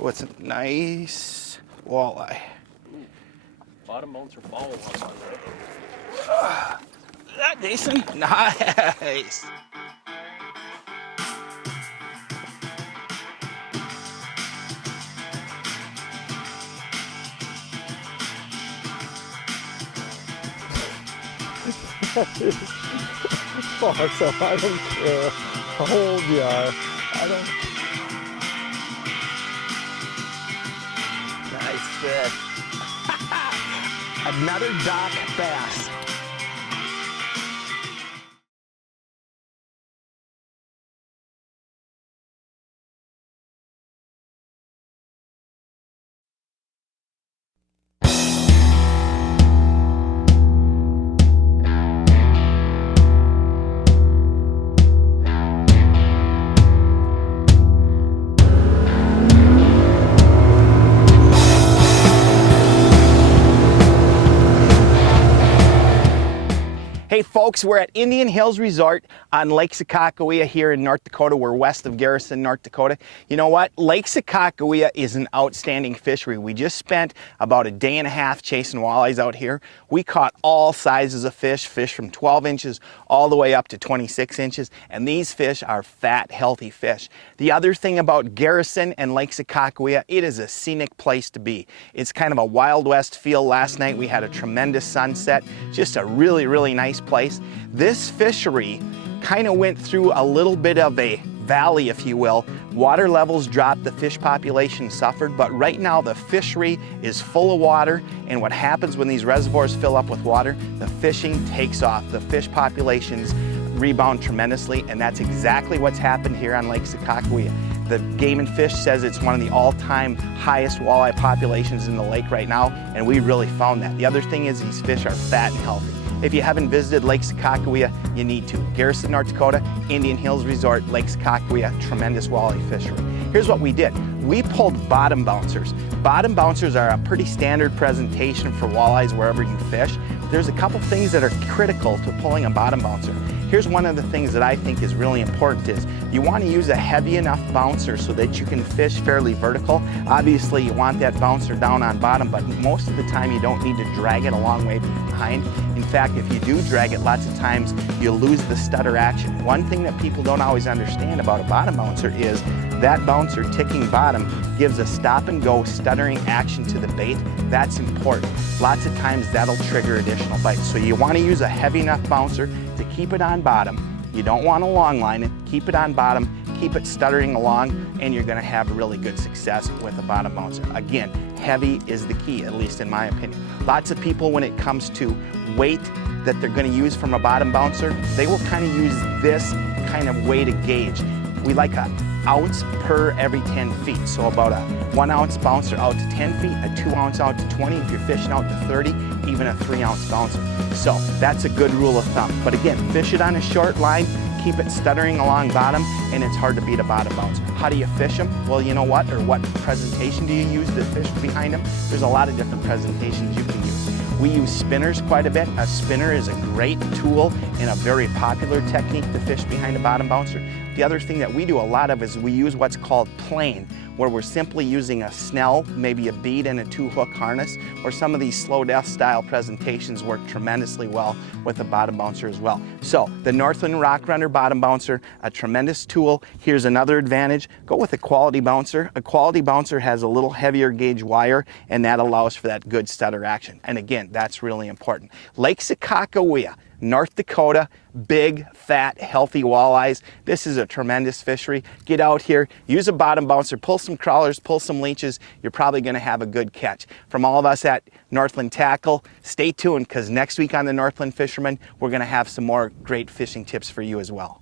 Oh, it's a nice walleye. Bottom bouncer follow up on there. That Jason? Nice. Awesome. I don't care how old you are. I don't. Nice fish. Another dock bass. Hey folks, we're at Indian Hills Resort on Lake Sakakawea here in North Dakota. We're west of Garrison, North Dakota. You know what? Lake Sakakawea is an outstanding fishery. We just spent about a day and a half chasing walleyes out here. We caught all sizes of fish from 12 inches all the way up to 26 inches, and these fish are fat, healthy fish. The other thing about Garrison and Lake Sakakawea, it is a scenic place to be. It's kind of a Wild West feel. Last night we had a tremendous sunset, just a really, really nice place. This fishery kind of went through a little bit of a valley, if you will. Water levels dropped, the fish population suffered, but right now the fishery is full of water, and what happens when these reservoirs fill up with water, the fishing takes off. The fish populations rebound tremendously, and that's exactly what's happened here on Lake Sakakawea. The Game and Fish says it's one of the all-time highest walleye populations in the lake right now, and we really found that. The other thing is these fish are fat and healthy. If you haven't visited Lake Sakakawea, you need to. Garrison, North Dakota, Indian Hills Resort, Lake Sakakawea, tremendous walleye fishery. Here's what we did. We pulled bottom bouncers. Bottom bouncers are a pretty standard presentation for walleyes wherever you fish. There's a couple things that are critical to pulling a bottom bouncer. Here's one of the things that I think is really important is you want to use a heavy enough bouncer so that you can fish fairly vertical. Obviously you want that bouncer down on bottom, but most of the time you don't need to drag it a long way behind. In fact, if you do drag it, lots of times you'll lose the stutter action. One thing that people don't always understand about a bottom bouncer is that bouncer ticking bottom gives a stop and go stuttering action to the bait. That's important. Lots of times that'll trigger additional bites. So you want to use a heavy enough bouncer to keep it on bottom. You don't want to long line it, keep it on bottom, keep it stuttering along, and you're going to have really good success with a bottom bouncer. Again, heavy is the key, at least in my opinion. Lots of people, when it comes to weight that they're going to use from a bottom bouncer, they will kind of use this kind of way to gauge. We like an ounce per every 10 feet. So about a 1 ounce bouncer out to 10 feet, a 2 ounce out to 20, if you're fishing out to 30, even a 3 ounce bouncer. So that's a good rule of thumb. But again, fish it on a short line, keep it stuttering along bottom, and it's hard to beat a bottom bouncer. How do you fish them? Well, you know what, or what presentation do you use to fish behind them? There's a lot of different presentations you can use. We use spinners quite a bit. A spinner is a great tool and a very popular technique to fish behind a bottom bouncer. The other thing that we do a lot of is we use what's called plain, where we're simply using a snell, maybe a bead and a 2-hook harness, or some of these slow death style presentations work tremendously well with a bottom bouncer as well. So the Northland Rock Runner bottom bouncer, a tremendous tool. Here's another advantage. Go with a quality bouncer. A quality bouncer has a little heavier gauge wire, and that allows for that good stutter action. And again, that's really important. Lake Sakakawea, North Dakota, big, fat, healthy walleyes. This is a tremendous fishery. Get out here, use a bottom bouncer, pull some crawlers, pull some leeches. You're probably going to have a good catch. From all of us at Northland Tackle, stay tuned because next week on the Northland Fisherman, we're going to have some more great fishing tips for you as well.